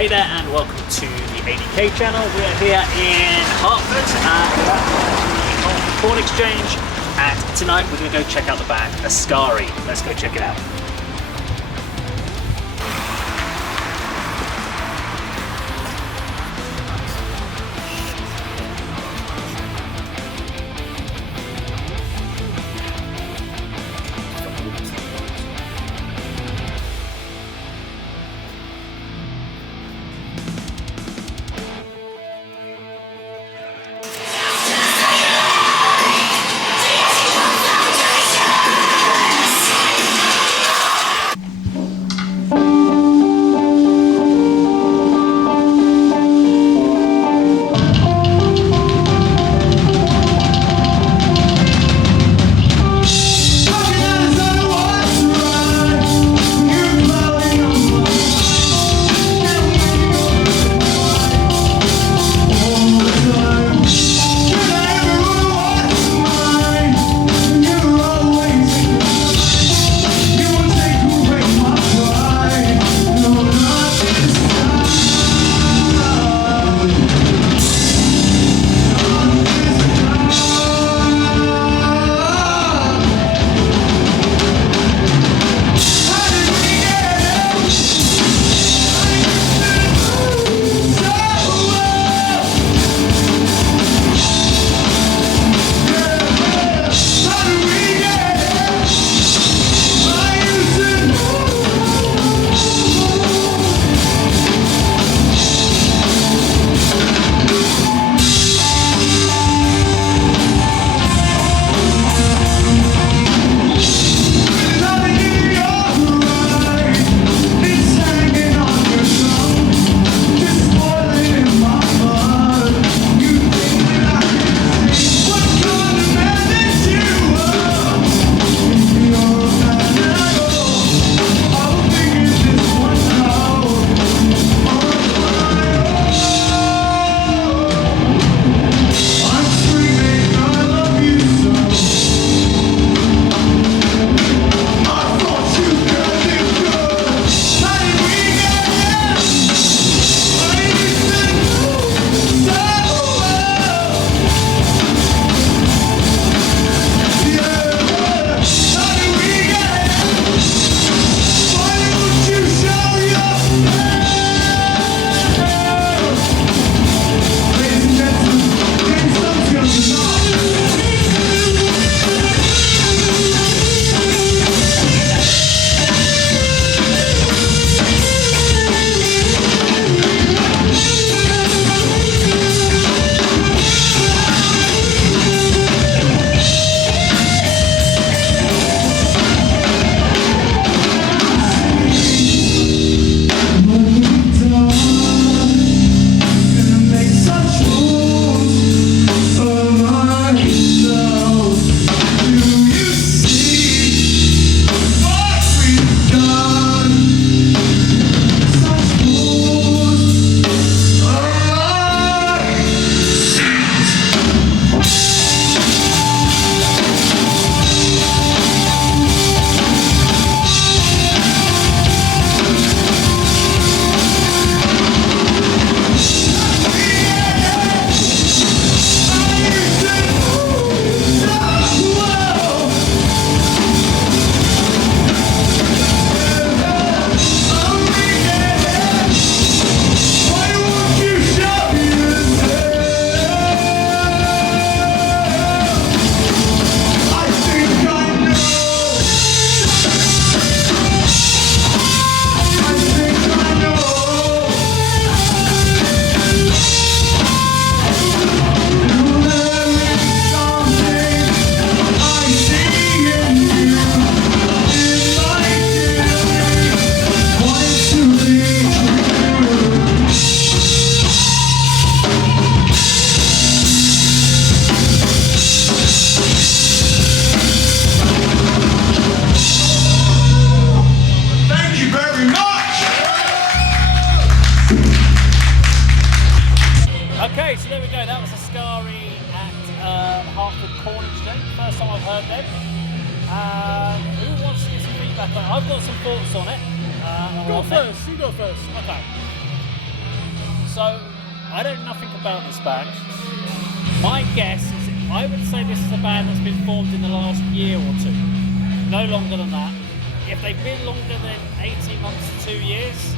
Hey there and welcome to the A.D.K channel. We are here in Hertford at the Hertford Corn Exchange, and tonight we're going to go check out the band Ascari. Let's go check it out. Okay, so there we go. That was Ascari at Hertford Corn Exchange. First time I've heard them. Who wants to get some feedback on it? I've got some thoughts on it. Go first. You go first. Okay. So, I know nothing about this band. My guess is, I would say this is a band that's been formed in the last year or two. No longer than that. If they've been longer than 18 months to 2 years,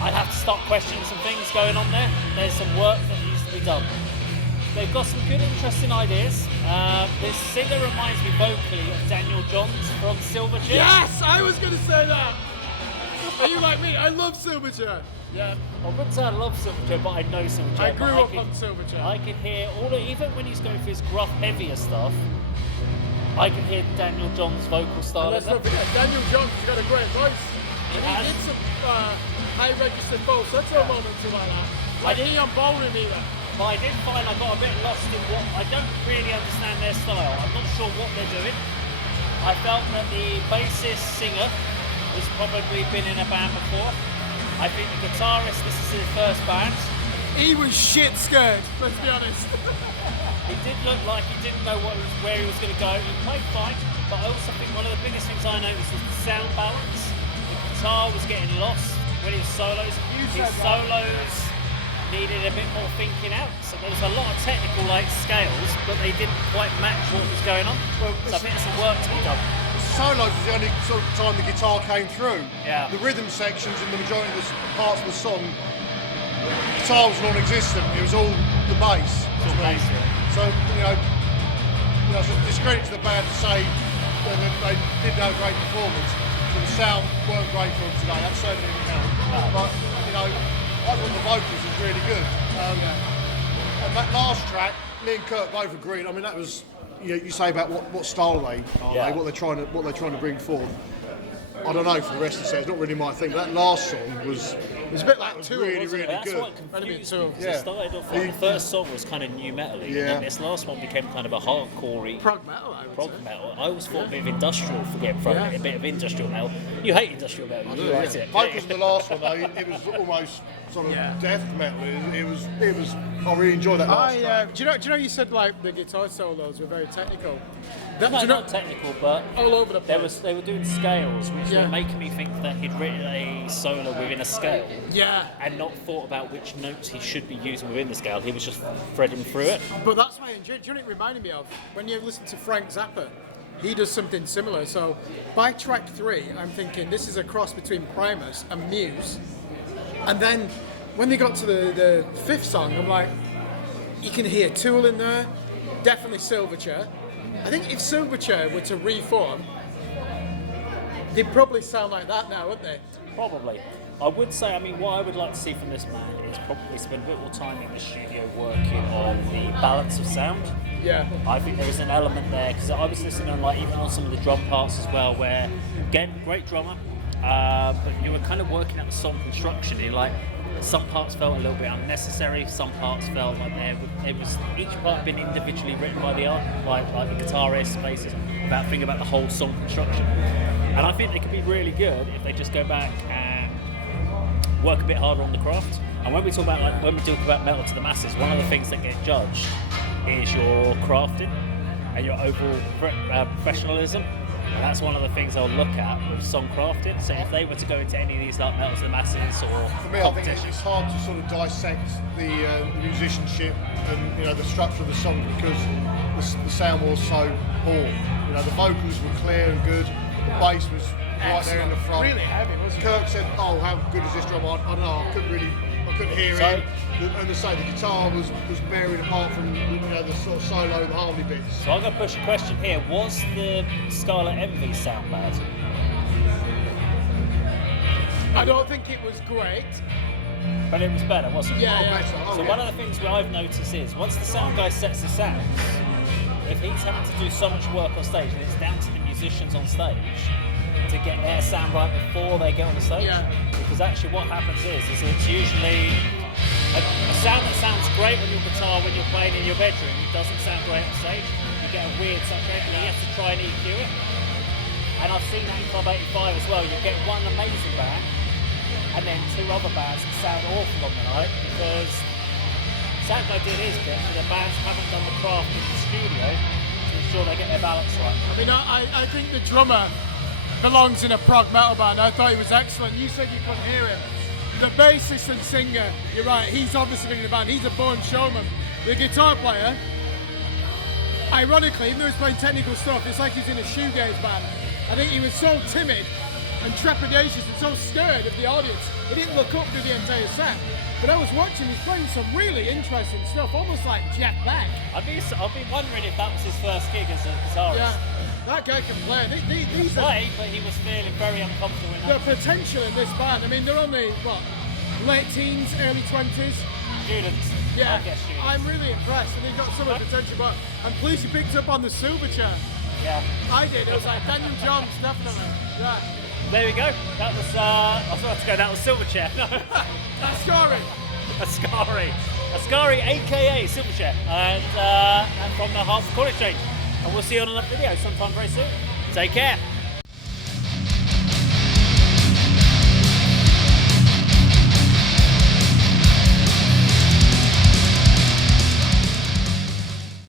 I'd have to start questioning some things going on there. There's some work that needs to be done. They've got some good, interesting ideas. This singer reminds me vocally of Daniel Johns from Silverchair. Yes, I was going to say that. Are you like me? I love Silverchair. Yeah, I wouldn't say I love Silverchair, but I know Silverchair. I grew up on Silverchair. I can hear even when he's going for his gruff, heavier stuff, I can hear Daniel Johns' vocal style. Let's not forget, Daniel Johns has got a great voice. He did some high registered falsetto moments like that. Like Neon Ballroom either. But I did find I got a bit lost in what I don't really understand their style. I'm not sure what they're doing. I felt that the bassist singer has probably been in a band before. I think the guitarist, this is his first band. He was shit scared, let's be honest. He did look like he didn't know where he was going to go. He played fine, but I also think one of the biggest things I noticed was the sound balance. The guitar was getting lost when he was solos. His solos needed a bit more thinking out. So there was a lot of technical scales, but they didn't quite match what was going on. So I think there's some work to be done. Solos was the only sort of time the guitar came through. Yeah. The rhythm sections in the majority of the parts of the song, guitar was non-existent. It was all the bass. It's all bass, yeah. So it's a discredit to the band to say that they didn't have a great performance. But the sound weren't great for them today. That certainly didn't count. But I thought the vocals was really good. And that last track, me and Kirk both agreed. I mean, that was. You say about what style they are, what they're trying to bring forth. I don't know for the rest of the set. It's not really my thing. But that last song was a bit like really good. That's what confused me. It started off the first song was kind of new metal-y, and then this last one became kind of a hardcore-y prog metal. I always thought a bit of industrial, a bit of industrial metal. You hate industrial metal. You like it. Vocals of the last one though, it was almost sort of death metal. It was. I really enjoyed that last track. Do you know you said like the guitar solos were very technical. Not technical, but all over the place. They were doing scales, which were making me think that he'd written a solo within a scale. Yeah. And not thought about which notes he should be using within the scale. He was just threading through it. But that's why I enjoyed it. Do you know what it reminded me of? When you listen to Frank Zappa, he does something similar. So by track 3, I'm thinking this is a cross between Primus and Muse. And then when they got to the 5th song, I'm like, you can hear Tool in there, definitely Silverchair. I think if Silverchair were to reform, they'd probably sound like that now, wouldn't they? Probably. I would say, what I would like to see from this man is probably spend a bit more time in the studio working on the balance of sound. Yeah. I think there is an element there, because I was listening even on some of the drum parts as well, where, again, great drummer, but you were kind of working out the song construction in some parts felt a little bit unnecessary. Some parts felt like it was each part been individually written by the guitarist, bassist, without thinking about the whole song construction. And I think they could be really good if they just go back and work a bit harder on the craft. And when we talk about metal to the masses, one of the things that get judged is your crafting and your overall professionalism. And that's one of the things I'll look at with song crafting. So if they were to go into any of these metal to the masses or for me, I think it's hard to sort of dissect the musicianship and the structure of the song because the sound was so poor. The vocals were clear and good. The bass was right there in the front. Really heavy, wasn't it? Kirk said, "Oh, how good is this drum?" I don't know. I couldn't hear it. And to say the guitar was buried apart from the sort of solo, the harmony bits. So I'm going to push a question here. Was the Scarlet Envy sound bad? I don't think it was great. But it was better, wasn't it? Yeah. So one of the things I've noticed is once the sound guy sets the sounds, if he's having to do so much work on stage, and it's down to the musicians on stage to get their sound right before they get on the stage. Yeah. Because actually what happens is it's usually a sound that sounds great on your guitar when you're playing in your bedroom, it doesn't sound great on stage. You get a weird saturation and you have to try and EQ it. And I've seen that in Club 85 as well. You get one amazing band and then 2 other bands that sound awful on the night because sound guy did his bit, but the bands haven't done the craft in the studio to ensure they get their balance right. I think the drummer belongs in a prog metal band. I thought he was excellent. You said you couldn't hear him. The bassist and singer, you're right, he's obviously been in the band, he's a born showman. The guitar player, ironically, even though he's playing technical stuff, it's like he's in a shoegaze band. I think he was so timid and trepidatious and so scared of the audience, he didn't look up through the entire set. But I was watching, he's playing some really interesting stuff, almost like Jeff Beck. I've been wondering if that was his first gig as a guitarist. Yeah, that guy can play. These Right, but he was feeling very uncomfortable in the that. potential in this band. I mean, they're only, what, late teens, early 20s? Students. Yeah, I guess students. I'm really impressed. I think got some of the potential, but I'm pleased you picked up on the silver chair. Yeah. I did. It was like Daniel Johns, definitely. Yeah. There we go. That was, I was about to go, that was Silverchair. No. Ascari. Ascari, A.K. Silverchair. And from the Hertford Corner Exchange. And we'll see you on another video sometime very soon. Take care.